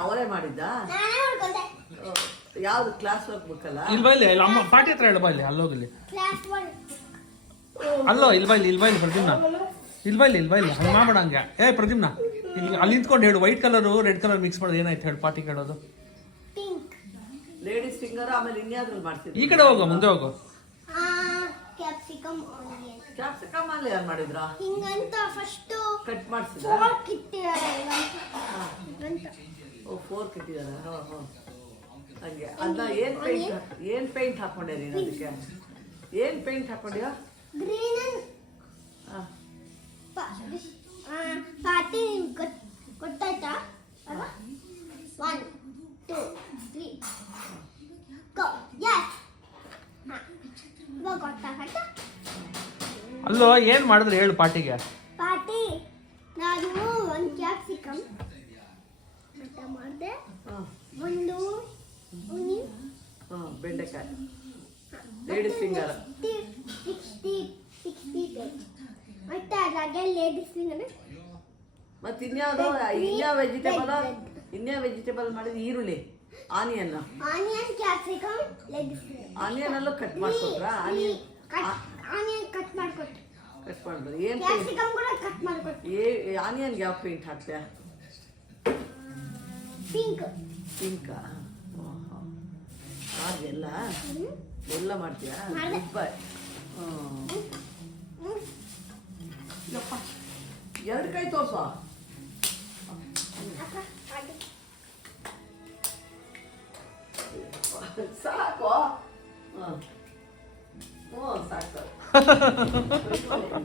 ಅವರೇ ಮಾಡಿದ್ದ ನಾನೇ ಮಾಡ್ಕೊಂಡೆ. ಯಾವ್ದು ಕ್ಲಾಸ್ ಹೋಗ್ಬೇಕಲ್ಲ ಇಲ್ಲಿ ಇಲ್ಲಿ ಅಮ್ಮ ಪಾಟಿ ಹತ್ರ ಹೇಳು ಇಲ್ಲಿ ಅಲ್ಲೋಗಲಿ ಕ್ಲಾಸ್ ಮಾಡಿ ಅಲ್ಲೋ ಇಲ್ಲಿ ಪ್ರದ್ಯುಮ್ನ ಇಲ್ಲಿ ಹಂಗೆ ಮಾಡ್ಬೇಡ ಹಂಗೆ ಪ್ರದ್ಯುಮ್ನ ಇಲ್ಲಿ ಅಲ್ಲಿ ನಿಂತ್ಕೊಂಡು ಹೇಳು white colour red colour mix ಮಾಡೋದು ಏನಾಯ್ತು ಹೇಳು ಪಾಟಿ ಕೇಳೋದು ಪಿಂಕ್ ಲೇಡೀಸ್ ಫಿಂಗರ್ ಆಮೇಲೆ ಇನ್ಯಾವ್ದ್ರಲ್ಲಿ ಮಾಡ್ತಿದ್ರು ಈ ಕಡೆ ಹೋಗು ಮುಂದೆ ಹೋಗು ಕ್ಯಾಪ್ಸಿಕಮ್ ಆನಿಯನ್ ಕ್ಯಾಪ್ಸಿಕಮ್ ಅಲ್ಲಿ ಯಾರು ಮಾಡಿದ್ರಾ ಹಿಂಗಂತ ಫಸ್ಟ್ ಕಟ್ ಮಾಡಿಸಿದ್ರ ಫೋರ್ಕ್ ಇಟ್ಟಿದ್ದಾರೆ ಇವಂತ ಓ ಫೋರ್ಕ್ ಇಟ್ಟಿದಾರ ಹಂಗೆ ಅದನ್ನ ಏನ್ ಪೇಂಟ್ ಹಾಕೊಂಡೆ ನೀನು ಅದಕ್ಕೆ ಏನ್ ಪೇಂಟ್ ಹಾಕೊಂಡ್ಯಾ ಗ್ರೀನ್ ಪಾರ್ಟಿ ಗೊತ್ತಾಯ್ತಾ 1 2 3 ಗೋ ಯಸ್ ಇವಾಗ ಗೊತ್ತಾಯ್ತಾ ಅಲ್ಲೋ ಏನ್ ಮಾಡಿದ್ರೆ ಹೇಳು ಪಾಟಿಗೆ ಪಾರ್ಟಿ ನಾನು ಒಂದು ಕ್ಯಾಪ್ಸಿಕಮ್ ಅಂತ ಮಾಡಿದೆ ಒಂದು ಬೆಂಡೆಕಾಯಿ ಲೇಡೀಸ್ ಫಿಂಗರ್ 60 ಮತ್ತೆ ಅದಾಗೆ ಲೇಡೀಸ್ ಫಿಂಗರ್ ಮತ್ತೆ ಇನ್ಯಾವ ವೆಜಿಟೇಬಲ್ ಮಾಡಿದ್ರೆ ಈರುಳ್ಳಿ ಆನಿಯನ್ ಕ್ಯಾಪ್ಸಿಕಮ್ ಲೇಡೀಸ್ ಆನಿಯನ್ ಅಲ್ಲೂ ಕಟ್ ಮಾಡ್ಕೊಟ್ರ ಆನಿಯನ್ ಕಟ್ ಮಾಡ್ಕೊಟ್ಟು ಕಟ್ ಮಾಡಿದ್ರು ಏನ್ ಕ್ಯಾಪ್ಸಿಕಮ್ ಕೂಡ ಕಟ್ ಮಾಡ್ಕೊಟ್ಟು ಆನಿಯನ್ಗೆ ಯಾವ ಪೇಂಟ್ ಹಾಕ್ತೀಯ ಪಿಂಕ್ ಅದೆಲ್ಲ ಎಲ್ಲ ಮಾಡ್ತೀಯಾ ಎರಡು ಕೈ ತೋರ್ಸ ಸಾಕು ಸಾಕು